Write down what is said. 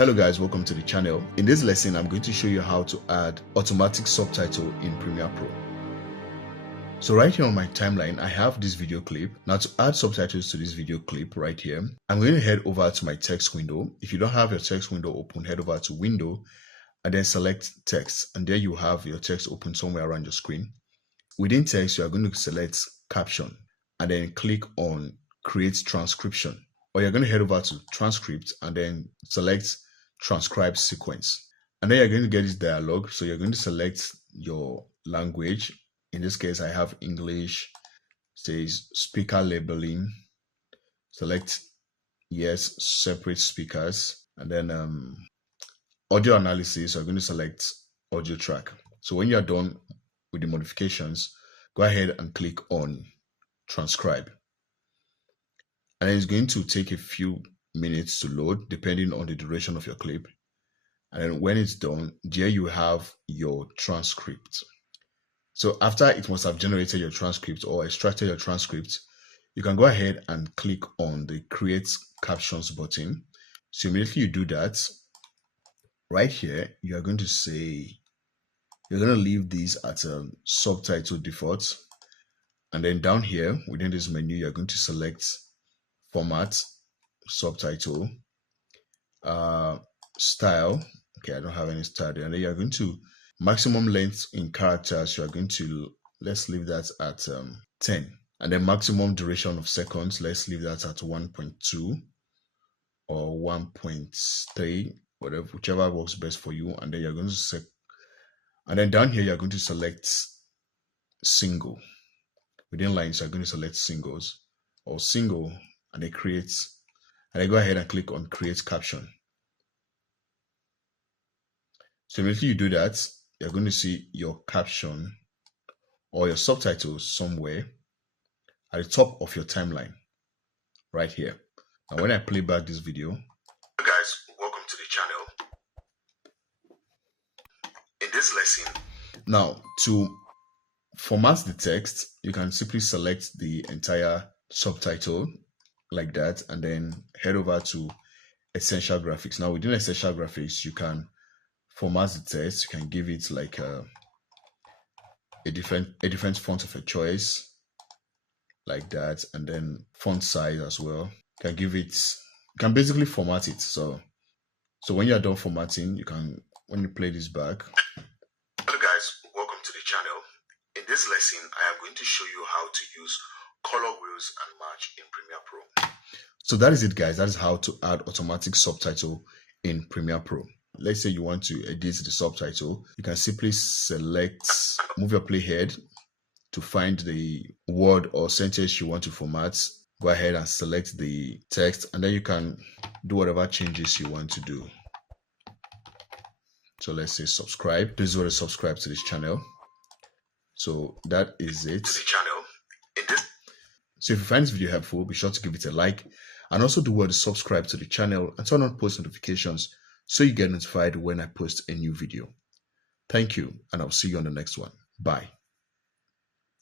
Hello guys, welcome to the channel. In this lesson, I'm going to show you how to add automatic subtitle in Premiere Pro. So right here on my timeline, I have this video clip. Now to add subtitles to this video clip right here, I'm going to head over to my text window. If you don't have your text window open, head over to window and then select text. And there you have your text open somewhere around your screen. Within text, you are going to select caption and then click on create transcription. Or you're going to head over to Transcript and then select transcribe sequence. And then you're going to get this dialog. So you're going to select your language. In this case, I have English, says speaker labeling, select yes, separate speakers, and then audio analysis. I'm going to select audio track. So when you're done with the modifications, go ahead and click on transcribe. And it's going to take a few minutes to load depending on the duration of your clip. And then when it's done, there you have your transcript. So after it must have generated your transcript or extracted your transcript, you can go ahead and click on the create captions button. So immediately you do that, right here, you are going to say, you're going to leave these at subtitle default. And then down here within this menu, you're going to select format, subtitle, style. Okay, I don't have any style there. And then you're going to maximum length in characters. You are going to, let's leave that at 10. And then maximum duration of seconds, let's leave that at 1.2 or 1.3, whatever, whichever works best for you. And then you're going to set, and then down here, you're going to select single. Within lines, you're going to select singles or single, and then create, and then go ahead and click on create caption. So immediately you do that, you're going to see your caption or your subtitles somewhere at the top of your timeline right here. Now when I play back this video, hey guys, welcome to the channel. In this lesson, now to format the text, you can simply select the entire subtitle like that and then head over to essential graphics. Now within essential graphics, you can format the text. You can give it like a different font of a choice like that, and then font size as well. You can give it, you can basically format it. So when you're done formatting, you can, when you play this back. Hello guys, welcome to the channel. In this lesson, I am going to show you how to use color wheels and match in Premiere Pro. So that is it guys, that is how to add automatic subtitle in Premiere Pro. Let's say you want to edit the subtitle, you can simply select, move your playhead to find the word or sentence you want to format. Go ahead and select the text and then you can do whatever changes you want to do. So let's say subscribe. This is what to subscribe to this channel. So that is it. So if you find this video helpful, be sure to give it a like and also do well to subscribe to the channel and turn on post notifications so you get notified when I post a new video. Thank you, and I'll see you on the next one. Bye.